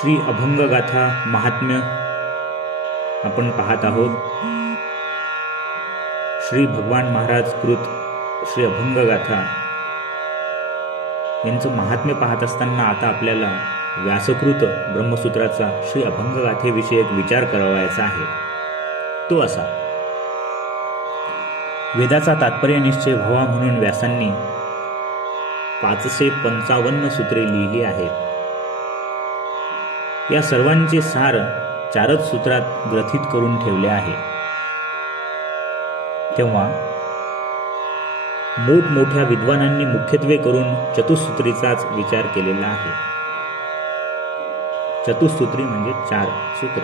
श्री अभंगगाथा महात्म्य आपण पाहत आहोत. श्री भगवान महाराज कृत श्री अभंगगाथा यांचं महात्म्य पाहत असताना आता आपल्याला व्यासकृत ब्रह्मसूत्राचा श्री अभंगगाथेविषयी एक विचार करावायचा आहे. तो असा: वेदाचा तात्पर्य निश्चय व्हावा म्हणून व्यासांनी 555 सूत्रे लिहिली आहेत. या सर्वांचे सार 4च सूत्रात ग्रथित करून ठेवले आहे. तेव्हा मोठमोठ्या विद्वानांनी मुख्यत्वे करून चतुसूत्रीचाच विचार केलेला आहे. चतुसूत्री म्हणजे 4 सूत्र.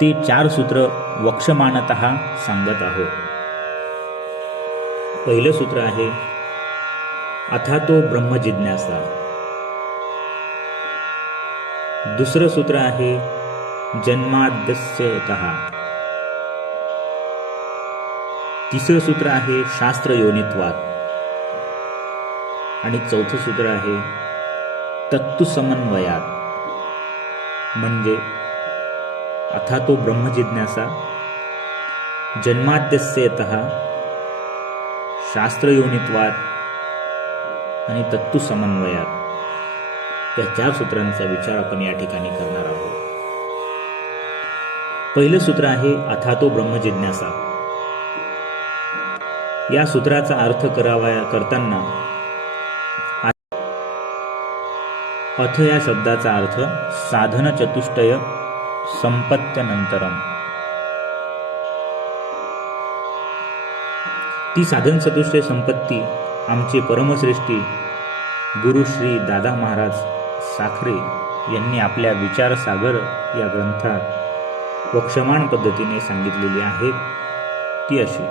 ते 4 सूत्र वक्षमानतः सांगत आहोत. पहिलं सूत्र आहे अथातो ब्रह्मजिज्ञासा. दुसरं सूत्र आहे जन्माद्यस्यतः. तिसरं सूत्र आहे शास्त्रयोनित्वात. आणि चौथं सूत्र आहे तत्तुसमन्वयात. म्हणजे अथातो ब्रह्मजिज्ञासा, जन्माद्यस्यतः, शास्त्रयोनित्वात आणि तत्तुसमन्वयात या 4 सूत्रांचा विचार आपण या ठिकाणी करणार आहोत. पहिलं सूत्र आहे अथातो ब्रह्मजिज्ञासा. या सूत्राचा अर्थ करताना अथ या शब्दाचा अर्थ साधन चतुष्टय संपत्त्यनंतरम. ती साधन चतुष्टय संपत्ती आमचे परमश्रेष्ठी गुरु श्री दादा महाराज साखरे यांनी आपल्या विचारसागर या ग्रंथात वक्षमान पद्धतीने सांगितलेली आहे. ती अशी: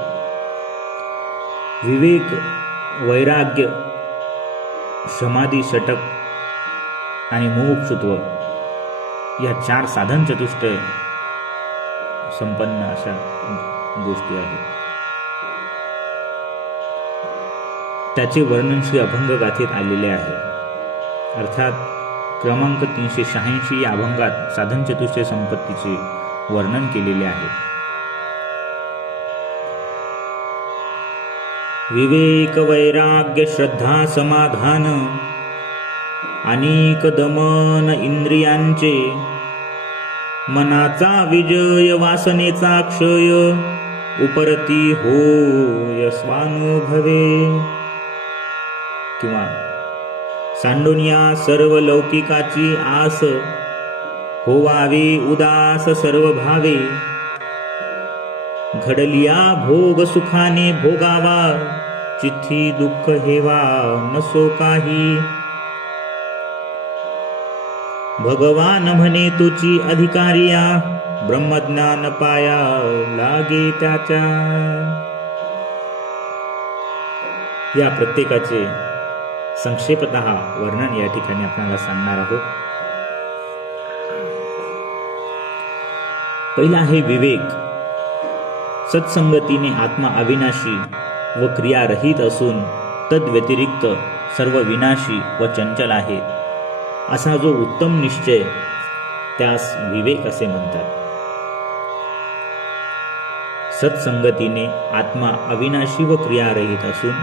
विवेक, वैराग्य, समाधी, षटक आणि मुमुक्षुत्व या 4 साधन चतुष्टय संपन्न अशा गोष्टी आहेत. त्याचे वर्णन श्री अभंगगाथेत आलेले आहे. अर्थात क्रमांक 386 या अभंगात साधन चतुष्टय संपत्तीचे वर्णन केलेले आहे. विवेक, वैराग्य, श्रद्धा, समाधान, अनेक दमन इंद्रियांचे, मनाचा विजय, वासनेचा क्षय, उपरती होय स्वानुभवे. किंवा सांडूनिया सर्व लौकिकाची आस, होवावे उदास सर्व भावे, घडलिया भोग सुखाने भोगावा, चिथी दुःख हेवा नसो काही. भगवान म्हणे तुची अधिकारिया, ब्रह्मज्ञान पाया लागे त्याच्या. या प्रत्येकाचे संक्षेपतः वर्णन या ठिकाणी आपल्याला सांगणार आहोत. पहिला आहे विवेक. सत्संगतीने आत्मा अविनाशी व क्रियारहित असून तद्व्यतिरिक्त सर्व विनाशी व चंचल आहे, असा जो उत्तम निश्चय, त्यास विवेक असे म्हणतात. सत्संगतीने आत्मा अविनाशी व क्रियारहित असून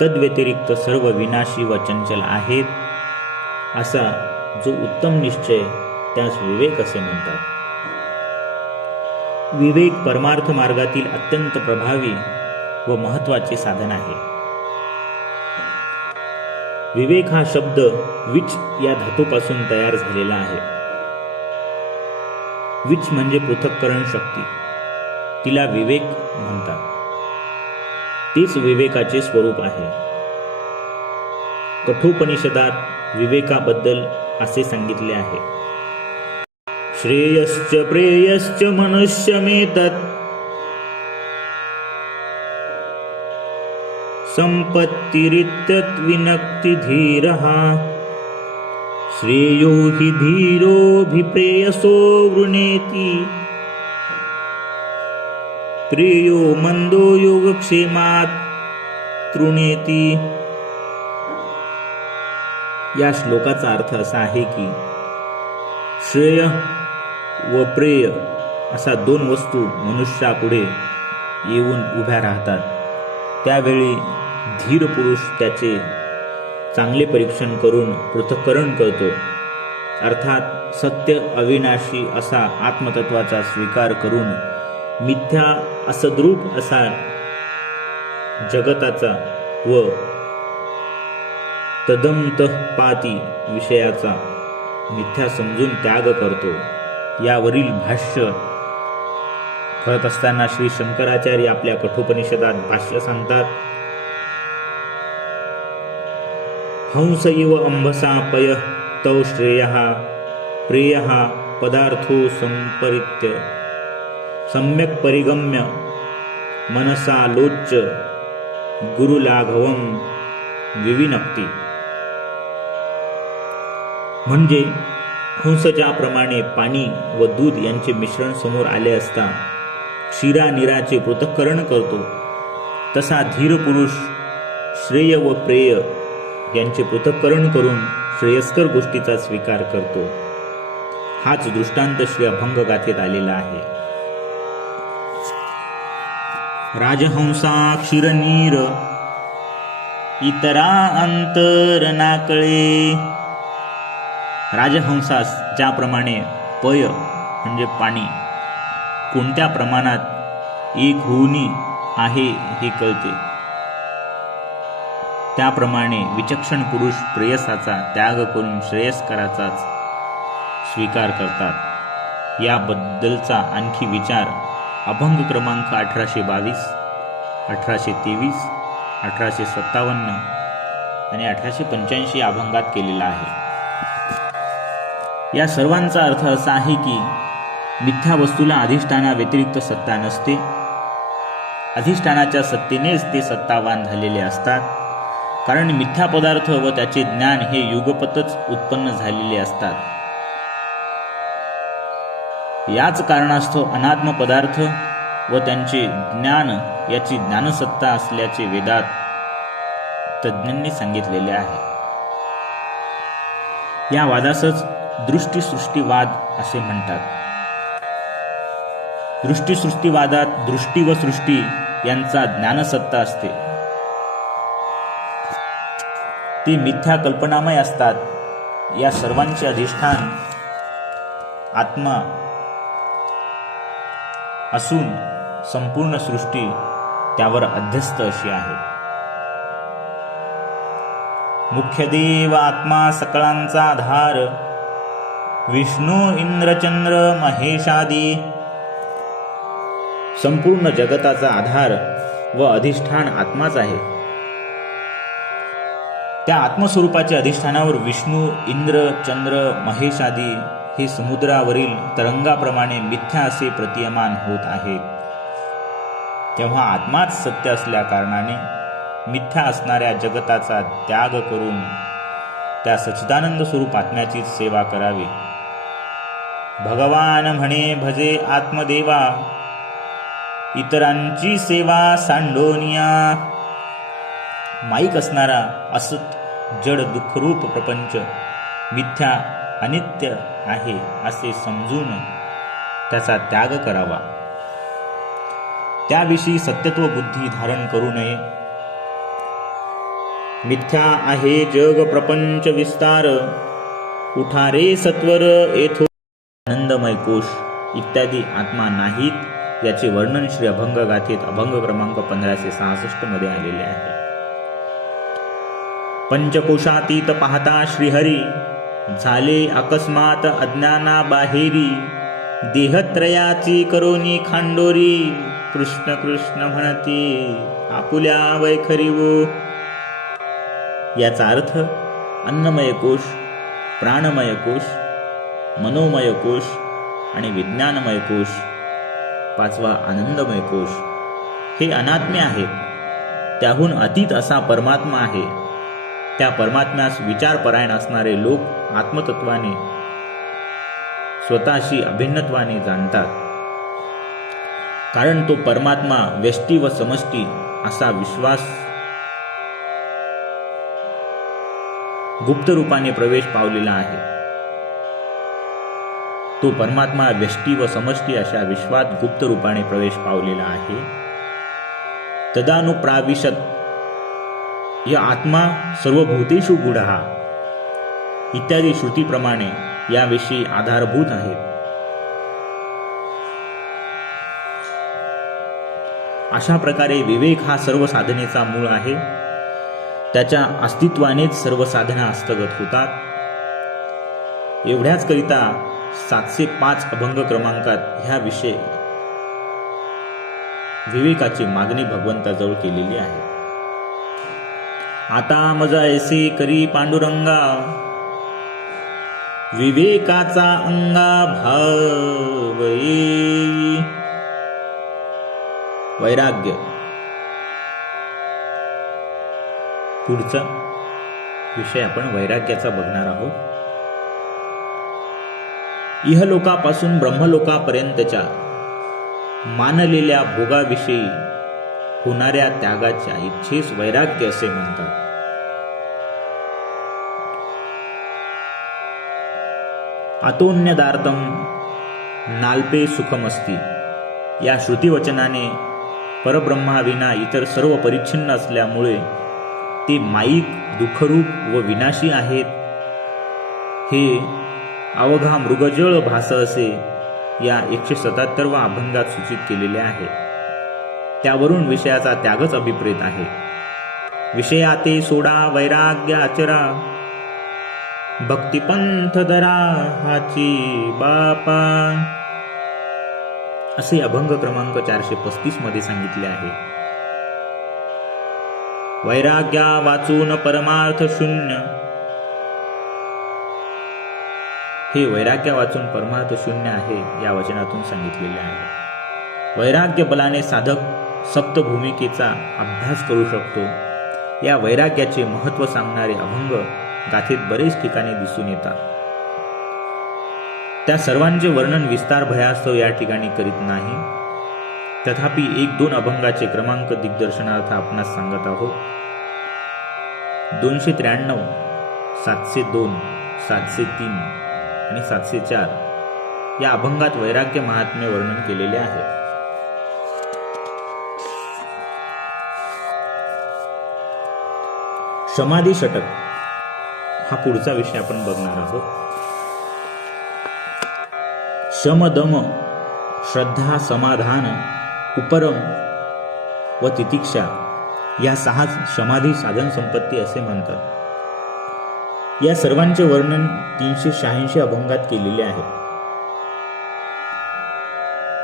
तद्व्यतिरिक्त सर्व विनाशी व चंचल आहेत, असा जो उत्तम निश्चय, त्यास विवेक असे म्हणतात. विवेक परमार्थ मार्गातील अत्यंत प्रभावी व महत्वाचे साधन आहे. विवेक हा शब्द विच या धातूपासून तयार झालेला आहे. विच म्हणजे पृथक्करण शक्ती, तिला विवेक म्हणतात. तीच विवेकाचे स्वरूप आहे. कठोपनिषदात विवेकाबद्दल असे सांगितले आहे: श्रेयश्च प्रेयश्च मनुष्यमेतत्, संपत्तिरित्यत् विनक्ति धीरः, श्रेयो हि धीरोऽभिप्रेयसो वृणेति, प्रेयो मंदो योगक्षेमात् तृणेति. या श्लोकाचा अर्थ असा आहे की श्रेय व प्रेय असा दोन वस्तू मनुष्यापुढे येऊन उभ्या राहतात. त्यावेळी धीर पुरुष त्याचे चांगले परीक्षण करून पृथक्करण करतो. अर्थात सत्य अविनाशी असा आत्मतत्वाचा स्वीकार करून मिथ्या असद्रूप असा जगताचा व तदंतपाती विषयाचा मिथ्या समजून त्याग करतो. यावरील भाष्य करत असताना श्री शंकराचार्य आपल्या कठोपनिषदात भाष्य सांगतात. हंस इव अंबसा पय तौ श्रेयः प्रेयः पदार्थो संपरित्य सम्यक परिगम्य मनसालोच्य गुरुलाघवम विविनक्ती. म्हणजे हंस ज्याप्रमाणे पाणी व दूध यांचे मिश्रण समोर आले असता क्षीरा नीराचे पृथक्करण करतो, तसा धीर पुरुष श्रेय व प्रेय यांचे पृथक्करण करून श्रेयस्कर गोष्टीचा स्वीकार करतो. हाच दृष्टांत श्री अभंगगाथेत आलेला आहे. राजहंसा क्षीरनीर इतरा अंतर नाकळे. राजहंसास ज्याप्रमाणे पय म्हणजे पाणी कोणत्या प्रमाणात एक होऊनी आहे हे कळते, त्याप्रमाणे विचक्षण पुरुष प्रेयसाचा त्याग करून श्रेयस्कराचाच स्वीकार करतात. याबद्दलचा आणखी विचार अभंग क्रमांक 1822, 1823, 1857 आणि 1885 अभंगात केलेला आहे. या सर्वांचा अर्थ असा आहे की मिथ्या वस्तूला अधिष्ठाना व्यतिरिक्त सत्ता नसते. अधिष्ठानाच्या सत्तेनेच ते सत्तावान झालेले असतात. कारण मिथ्या पदार्थ व त्याचे ज्ञान हे युगपतच उत्पन्न झालेले असतात. याच कारणास्तव अनात्म पदार्थ व त्यांचे ज्ञान याची ज्ञानसत्ता असल्याचे वेदात तज्ज्ञांनी सांगितलेले आहे. या वादासच दृष्टीसृष्टीवाद असे म्हणतात. दृष्टीसृष्टीवादात दृष्टी व सृष्टी यांचा ज्ञानसत्ता असते. ती मिथ्या कल्पनामय असतात. या सर्वांचे अधिष्ठान आत्मा असून संपूर्ण सृष्टी त्यावर अध्यस्त अशी आहे. मुख्य देव आत्मा सकळांचा आधार, विष्णू इंद्रचंद्र महेशादी. संपूर्ण जगताचा आधार व अधिष्ठान आत्माच आहे. त्या आत्मस्वरूपाच्या अधिष्ठानावर विष्णू, इंद्र, चंद्र, महेशादी हे समुद्रावरील तरंगाप्रमाणे मिथ्या असे प्रतीयमान होत आहेत. तेव्हा आत्माच सत्य असल्या कारणाने मिथ्या असणाऱ्या जगताचा त्याग करून त्या सच्चिदानंद स्वरूप आत्म्याची सेवा करावी. भगवान म्हणे भजे आत्मदेवा, इतरांची सेवा सांडोनिया. माईक असणारा असत जड दुःखरूप प्रपंच मिथ्या अनित्य आहे असे समजून त्याचा त्याग करावा. त्याविषयी सत्यत्व बुद्धी धारण करू नये. मिथ्या आहे जग प्रपंच विस्तार, उठारे सत्वर येथो आनंदमय कोश इत्यादी आत्मा नाहीत याचे वर्णन श्री अभंगगाथेत अभंग क्रमांक 1566 मध्ये आलेले आहे. पंचकोशातीत पाहता श्रीहरी, झाले अकस्मात अज्ञाना बाहेरी. देहत्रयाची करोनी खांडोरी, कृष्ण कृष्ण म्हणती आपुल्या वैखरी वो. याचा अर्थ अन्नमय कोश, प्राणमय कोश, मनोमय कोश आणि विज्ञानमय कोश, पाचवा आनंदमय कोश हे अनात्मे आहेत. त्याहून अतीत असा परमात्मा आहे. त्या परमात्म्यास विचारपरायण असणारे लोक आत्मतत्वाने स्वतःशी अभिन्नत्वाने जाणतात. कारण तो परमात्मा व्यष्टी व समष्टी असा विश्वास गुप्त रूपाने प्रवेश पावलेला आहे. तो परमात्मा व्यष्टी व समष्टी अशा विश्वात गुप्त रूपाने प्रवेश पावलेला आहे. तदानुप्राविशत या आत्मा सर्वभूतेषु गूढः इत्यादी श्रुतीप्रमाणे याविषयी आधारभूत आहेत. अशा प्रकारे विवेक हा सर्व साधनेचा मूळ आहे. त्याच्या अस्तित्वानेच सर्व साधना हस्तगत होतात. एवढ्याच करिता 705 अभंग क्रमांकात ह्या विषय विवेकाची मागणी भगवंताजवळ केलेली आहे. आता मज ऐसे करी पांडुरंगा विवेकाचा अंगा भाव येई. वैराग्य. पुढचा विषय आपण वैराग्याचा बघणार आहोत. इहलोकापासून ब्रह्मलोकापर्यंतच्या मानलेल्या भोगाविषयी होणाऱ्या त्यागाच्या इच्छेस वैराग्य असे म्हणतात. अतोन्यदार्थम नाल्पे सुखमस्ती या श्रुतिवचनाने परब्रह्माविना इतर सर्व परिच्छिन्न असल्यामुळे ते माईक, दुःखरूप व विनाशी आहेत हे अवघा मृगजळ भास असे या 177 अभंगात सूचित केलेले आहे. त्यावरून विषयाचा त्यागच अभिप्रेत आहे. विषयाते सोडा वैराग्य आचरा भक्तिपंथ धरा हाची बापा असे अभंग क्रमांक 435 मध्ये सांगितले आहे. वैराग्या वाचून परमार्थ शून्य हे वैराग्य वाचून परमार्थ शून्य आहे या वचनातून सांगितलेले आहे. वैराग्य बलाने साधक सप्त भूमिकेचा अभ्यास करू शकतो. या वैराग्याचे महत्त्व सांगणारे अभंग गाथेत बरेच ठिकाणी दिसून येतात. त्या सर्वांचे वर्णन विस्तार भयास्तव या ठिकाणी करीत नाही. तथापि 1-2 अभंगाचे क्रमांक दिग्दर्शनार्थ आपणास सांगत आहोत. 293, 702, 703 आणि 704 या अभंगात वैराग्य महात्म्य वर्णन केलेले आहे. समाधी षटक हा पुढचा विषय आपण बघणार आहोत. शम, दम, श्रद्धा, समाधान, उपरम व तितिक्षा या 6 समाधी साधन संपत्ती असे म्हणतात. या सर्वांचे वर्णन 386 अभंगात केलेले आहे.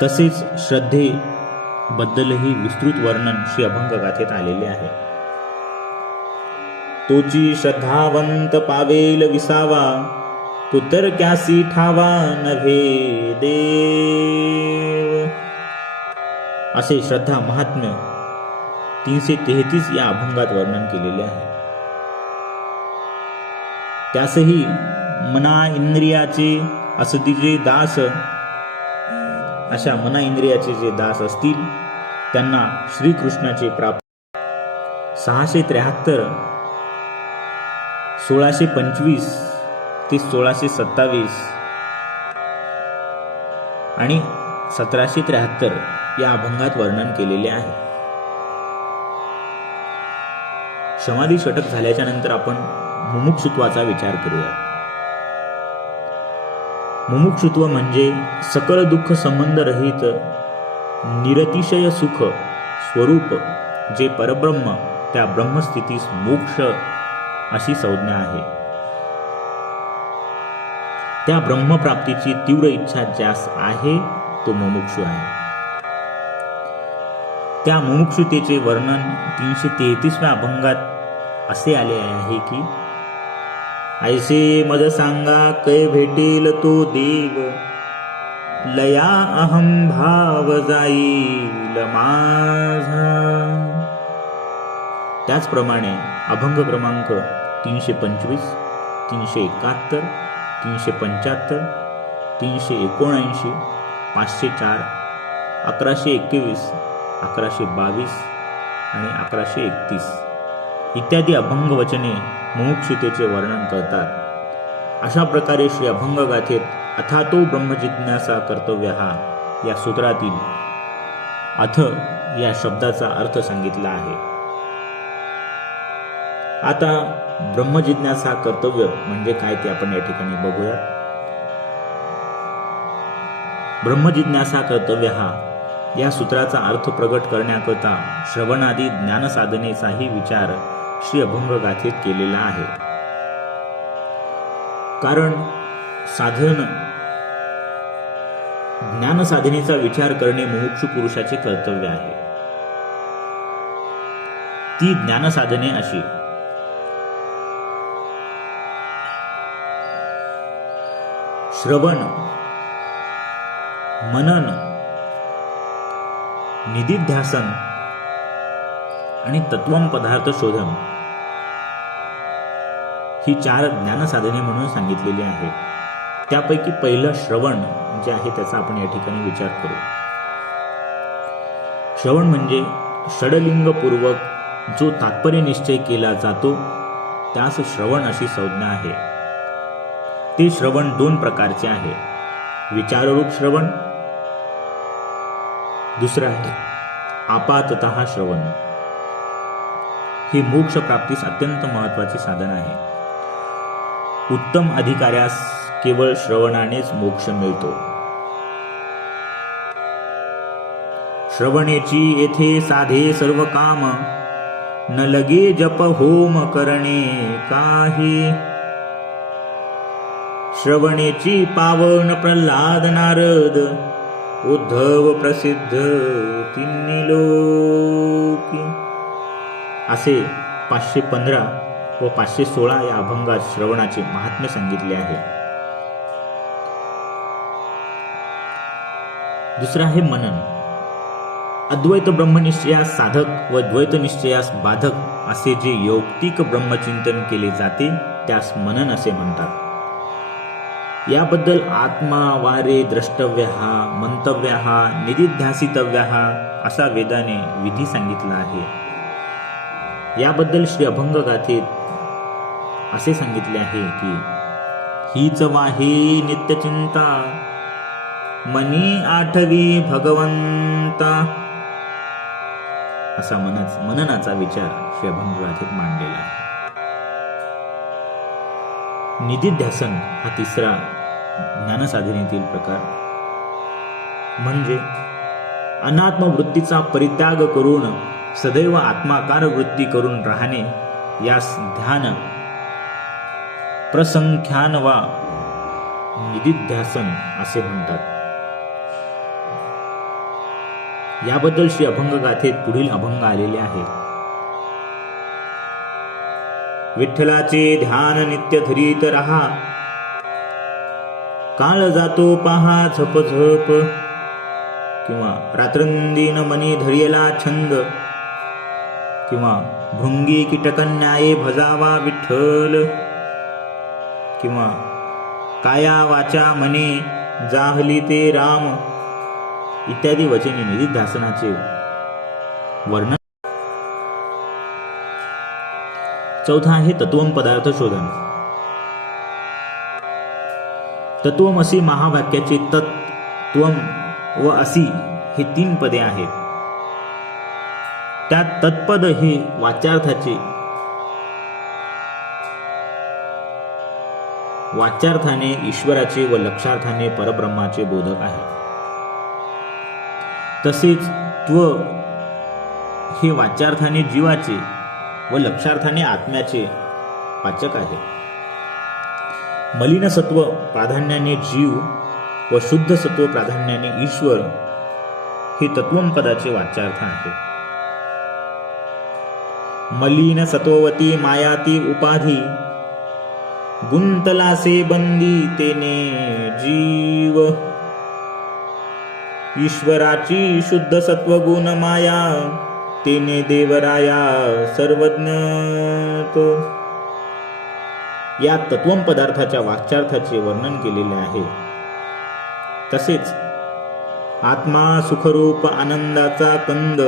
तसेच श्रद्धे बद्दलही विस्तृत वर्णन श्री अभंग गाथेत आलेले आहे. तोची श्रद्धावंत पावेल विसावा पुत्र क्यासी ठावा नभे देव असे श्रद्धा महात्म्य 333 या अभंगात वर्णन केलेले आहे. त्यासही मना इंद्रियाचे असदीचे दास अशा मना इंद्रियाचे जे दास असतील त्यांना श्रीकृष्णाचे प्राप्त 673, 1625 ते 1627 आणि 1773 या अभंगात वर्णन केलेले आहे. समाधी षटक झाल्याच्या नंतर आपण मुमुक्षुत्वाचा विचार करूया. मुमुक्षुत्व म्हणजे सकळ दुःख संबंध रहित निरतिशय सुख स्वरूप जे परब्रह्म त्या ब्रह्मस्थितीस मोक्ष अशी संज्ञा आहे. त्या ब्रह्मप्राप्तीची तीव्र इच्छा ज्यास आहे तो मुमुक्षु आहे. त्या मुमुक्षुतेचे वर्णन 333व्या अभंगात असे आले आहे की ऐसे मज सांगा कै भेटेल तो देव लया अहम भाव जाईल माझा. त्याचप्रमाणे अभंग क्रमांक 325, 371, 375, 379, 504, 1121, 1122 आणि 1131 इत्यादी अभंग वचने मुमुक्षुतेचे वर्णन करतात. अशा प्रकारे श्री अभंग गाथेत अथातो ब्रह्मजिज्ञासा कर्तव्य या सूत्रातील अथ या शब्दाचा अर्थ सांगितला आहे. आता ब्रह्मजिज्ञासा कर्तव्य म्हणजे काय ते आपण या ठिकाणी बघूया. ब्रह्मजिज्ञासा कर्तव्य या सूत्राचा अर्थ प्रगट करण्याकरता श्रवणादी ज्ञानसाधनेचाही विचार श्री अभंग गाथेत केलेला आहे. कारण साधन ज्ञानसाधनेचा विचार करणे मुमुक्षु पुरुषाचे कर्तव्य आहे. ती ज्ञानसाधने अशी श्रवण, मनन, निदिध्यासन आणि तत्वम पदार्थ शोधन ही 4 ज्ञानसाधने म्हणून सांगितलेली आहे. त्यापैकी पहिलं श्रवण जे आहे त्याचा आपण या ठिकाणी विचार करू. श्रवण म्हणजे षडलिंगपूर्वक जो तात्पर्य निश्चय केला जातो त्यास श्रवण अशी संज्ञा आहे. ते श्रवण 2 प्रकारचे आहे. विचाररूप श्रवण, दुसरं आहे आपाततः श्रवण. हे मोक्ष प्राप्तीस अत्यंत महत्वाचे साधन आहे. उत्तम अधिकाऱ्यास केवळ श्रवणानेच मोक्ष मिळतो. श्रवणेची येथे साधे सर्व काम, न लगे जप होम करणे काही. श्रवणेची पावन प्रल्हाद नारद, उद्धव प्रसिद्ध तिन्ही लोकी. असे 515 व 516 या अभंगात श्रवणाचे महात्म्य सांगितले आहे. दुसरा आहे मनन. अद्वैत ब्रह्मनिश्चयास साधक व द्वैत निश्चयास बाधक असे जे यौक्तिक ब्रह्मचिंतन केले जाते त्यास मनन असे म्हणतात. याबद्दल आत्मा वारे द्रष्टव्य मंतव्य निदिध्यासितव्य असा वेदाने विधी सांगितला आहे. याबद्दल श्री अभंग गाथेत असे सांगितले आहे की हीच वाहे नित्यचिंता, मनी आठवी भगवंता. असा मननाचा विचार श्री अभंग गाथेत मांडलेला आहे. निदिध्यासन हा तिसरा ज्ञानसाधनेतील प्रकार म्हणजे अनात्मवृत्तीचा परित्याग करून सदैव आत्माकार वृत्ती करून राहणे. यास ध्यान प्रसंख्यान वा निदिध्यासन असे म्हणतात. याबद्दल श्री अभंग गाथेत पुढील अभंग आलेले आहे. विठ्ठलाचे ध्यान नित्य धरीत रहा, काळ जातो पहा झप झप. किंवा रात्रंदिन मनी धरियला छंद, किंवा भृंगी कीटकन्याये भजावा विठ्ठल. किंवा काया वाचा मने जाहली ते राम इत्यादी वचने निदिध्यासनाचे वर्णन. चौथा आहे तत्वम पदार्थ शोधन. तत्वमसी महावाक्याचे तत्, त्वम व असी हे 3 पदे आहेत. त्यात तत्पद हे वाच्यार्थाने ईश्वराचे व लक्षार्थाने परब्रह्माचे बोधक आहे. तसेच त्व हे वाच्यार्थाने जीवाचे व लक्षार्थाने आत्म्याचे वाचक आहे. मलिन सत्व प्राधान्याने जीव व शुद्ध सत्व प्राधान्याने ईश्वर हे तत्वम पदाचे वाच्यार्थ आहे. मलिन सत्ववती मायाती उपाधी, गुंतलासे बंदी तेने जीव. ईश्वराची शुद्ध सत्वगुण माया, तेने देवराया सर्वज्ञ तो. या तत्वम पदार्थाच्या वाच्यार्थाचे वर्णन केलेले आहे. तसेच आत्मा सुखरूप आनंदाचा कंद,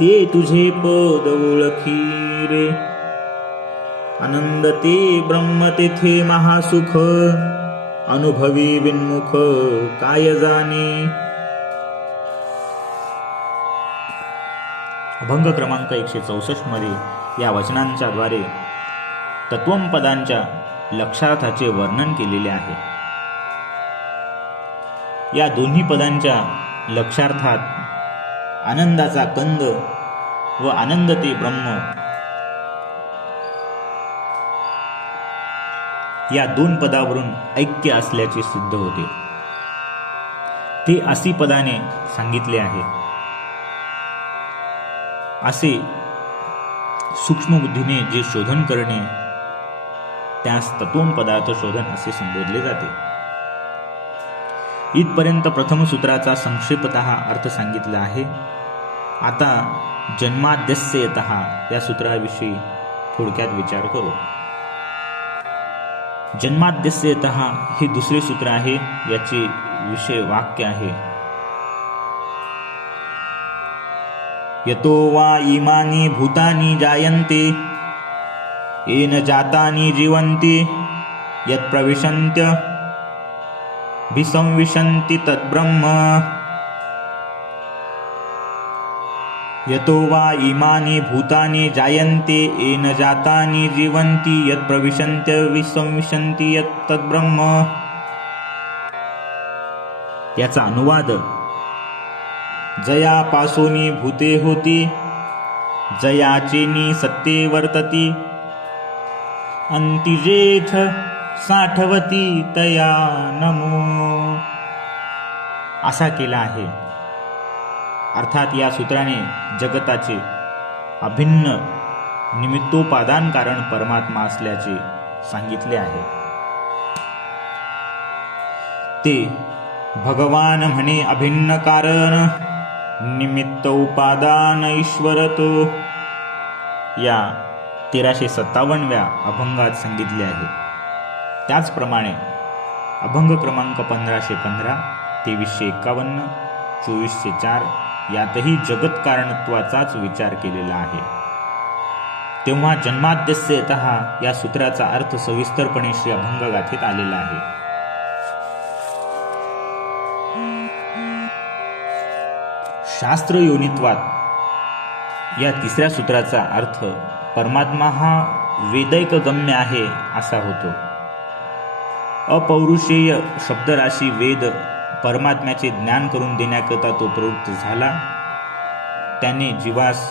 ते तुझे पद ओळखी रे. आनंदते ब्रह्म तेथे महासुख, अनुभवी विन्मुख काय जाणे. अभंग क्रमांक 164 मध्ये या वचनांच्या द्वारे तत्वम पदांच्या लक्षार्थाचे वर्णन केलेले आहे. या दोन्ही पदांच्या लक्षार्थात आनंदाचा कंद व आनंद ते ब्रह्म या दोन पदावरून ऐक्य असल्याचे सिद्ध होते. ते असी पदाने सांगितले आहे. असे सूक्ष्म बुद्धीने जे शोधन करणे त्यास तत्वम पदार्थ शोधन असे संबोधले जाते. इथपर्यंत प्रथम सूत्राचा संक्षेपतः अर्थ सांगितला आहे. आता जन्माद्यस्यतः या सूत्राविषयी थोडक्यात विचार करू. जन्माद्यस्यतः हे दुसरे सूत्र आहे. याचे विषय वाक्य आहे, यतो वा इमानी भूतानी जायन्ते येन जातानि जीवन्ति यत् प्रविशन्त्य विसंविशन्ति तद्ब्रह्म. यतो वा इमानि भूतानि जायन्ते येन जातानि जीवन्ति यत् प्रविशन्त्य विसंविशन्ति यत् तद्ब्रह्म. याचा अनुवाद, जयापासोनी भूते होती, जयाचेनी सत्ते वर्तती, अंतिजेठ साठवती तया नमो. असा केला आहे. अर्थात या सूत्राने जगताचे अभिन्न निमित्तोपादान कारण परमात्मा असल्याचे सांगितले आहे. ते भगवान म्हणे अभिन्न कारण, निमित्त उपादान ईश्वर तो. या 1357व्या अभंगात सांगितले आहे. त्याचप्रमाणे अभंग क्रमांक 1515, 2351, 2404 यातही जगत कारणत्वाचाच विचार केलेला आहे. तेव्हा जन्माद्यस्यतः या सूत्राचा अर्थ सविस्तरपणे श्री अभंग गाथेत आलेला आहे. शास्त्र योनित्वात या तिसऱ्या सूत्राचा अर्थ परमात्मा हा वेदैक गम्य आहे असा होतो. अपौरुषेय शब्दराशी वेद परमात्म्याचे ज्ञान करून देण्याकरता तो प्रवृत्त झाला. त्याने जीवास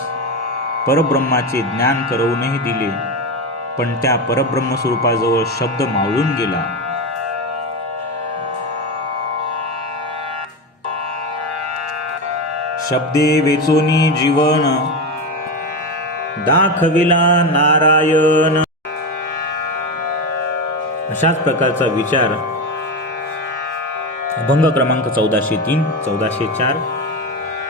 परब्रह्माचे ज्ञान करवूनही दिले, पण त्या परब्रह्मस्वरूपाजवळ शब्द मावळून गेला. शब्दे वेचोनी जीवन दाखविला नारायण. अशाच प्रकारचा विचार अभंग क्रमांक 1403, 1404,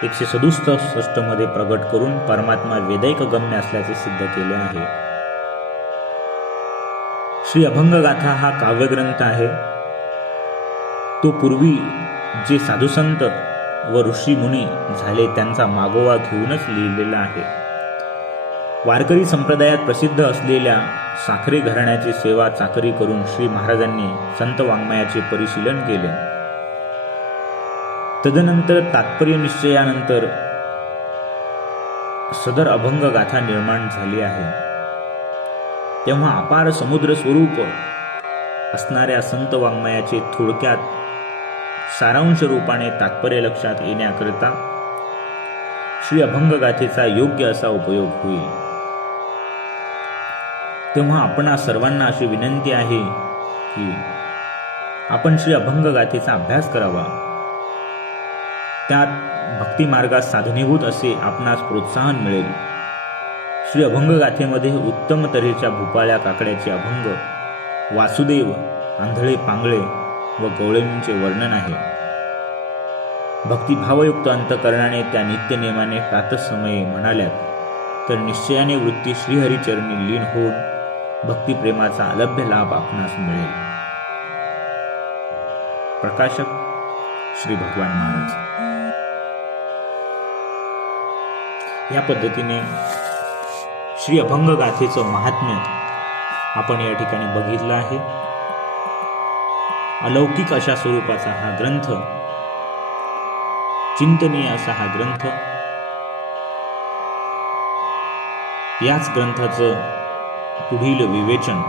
167 मध्ये प्रगट करून परमात्मा वेदैक गम्य असल्याचे सिद्ध केले आहे. श्री अभंगगाथा हा काव्यग्रंथ आहे. तो पूर्वी जे साधुसंत व ऋषी मुनी झाले त्यांचा मागोवा घेऊनच लिहिलेला आहे. वारकरी संप्रदायात प्रसिद्ध असलेल्या साखरे घराण्याची सेवा चाकरी करून श्री महाराजांनी संत वाङ्मयाचे परिशीलन केले. तदनंतर तात्पर्य निश्चयानंतर सदर अभंग गाथा निर्माण झाली आहे. तेव्हा अपार समुद्र स्वरूप असणाऱ्या संत वाङ्मयाचे थोडक्यात सारांश रूपाने तात्पर्य लक्षात येण्याकरिता श्री अभंग गाथेचा योग्य असा उपयोग होईल. तेव्हा आपणा सर्वांना अशी विनंती आहे की आपण श्री अभंग गाथेचा अभ्यास करावा. त्यात भक्ती मार्गात साधनीभूत असे आपणास प्रोत्साहन मिळेल. श्री अभंग गाथेमध्ये उत्तम तऱ्हेच्या भूपाळ्या काकड्याचे अभंग, वासुदेव, आंधळे पांगळे व गवळणींचे वर्णन आहे. भक्तिभावयुक्त अंतकरणाने त्या नित्यनेमाने प्रातःसमयी म्हणाल्यात तर निश्चयाने वृत्ती श्रीहरिचरणी लीन होऊन भक्तिप्रेमाचा अलभ्य लाभ आपणास मिळेल. प्रकाशक श्री भगवान महाराज. या पद्धतीने श्री अभंग गाथेचं महात्म्य आपण या ठिकाणी बघितला आहे. अलौकिक अशा स्वरूपाचा हा ग्रंथ, चिंतनीय असा हा ग्रंथ, याच ग्रंथाचं पुढील विवेचन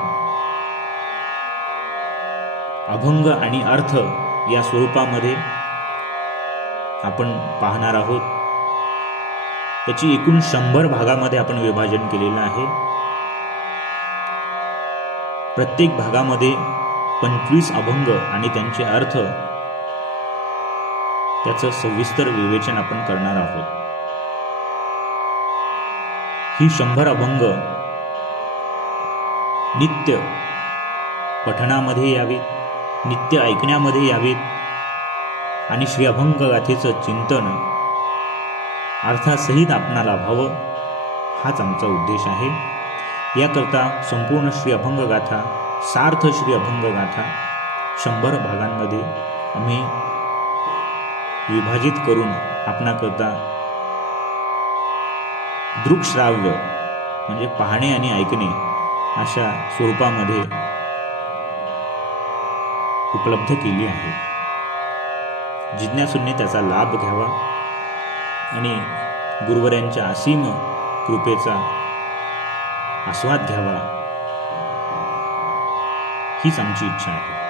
अभंग आणि अर्थ या स्वरूपामध्ये आपण पाहणार आहोत. याची एकूण 100 भागामध्ये आपण विभाजन केलेलं आहे. प्रत्येक भागामध्ये 25 अभंग आणि त्यांचे अर्थ, त्याचं सविस्तर विवेचन आपण करणार आहोत. ही 100 अभंग नित्य पठणामध्ये यावीत, नित्य ऐकण्यामध्ये यावीत आणि श्री अभंग गाथेचं चिंतन अर्थासहित आपणाला व्हावं, हाच आमचा उद्देश आहे. याकरता संपूर्ण श्री अभंग गाथा, सार्थ श्री अभंग गाथा 100 भागांमध्ये आम्ही विभाजित करून आपणाकरता दृक्श्राव्य म्हणजे पाहणे आणि ऐकणे अशा स्वरूपामध्ये उपलब्ध केली आहे. जिज्ञासूंनी त्याचा लाभ घ्यावा आणि गुरुवर्यांच्या असीम कृपेचा आस्वाद घ्यावा, हीच आमची इच्छा आहे.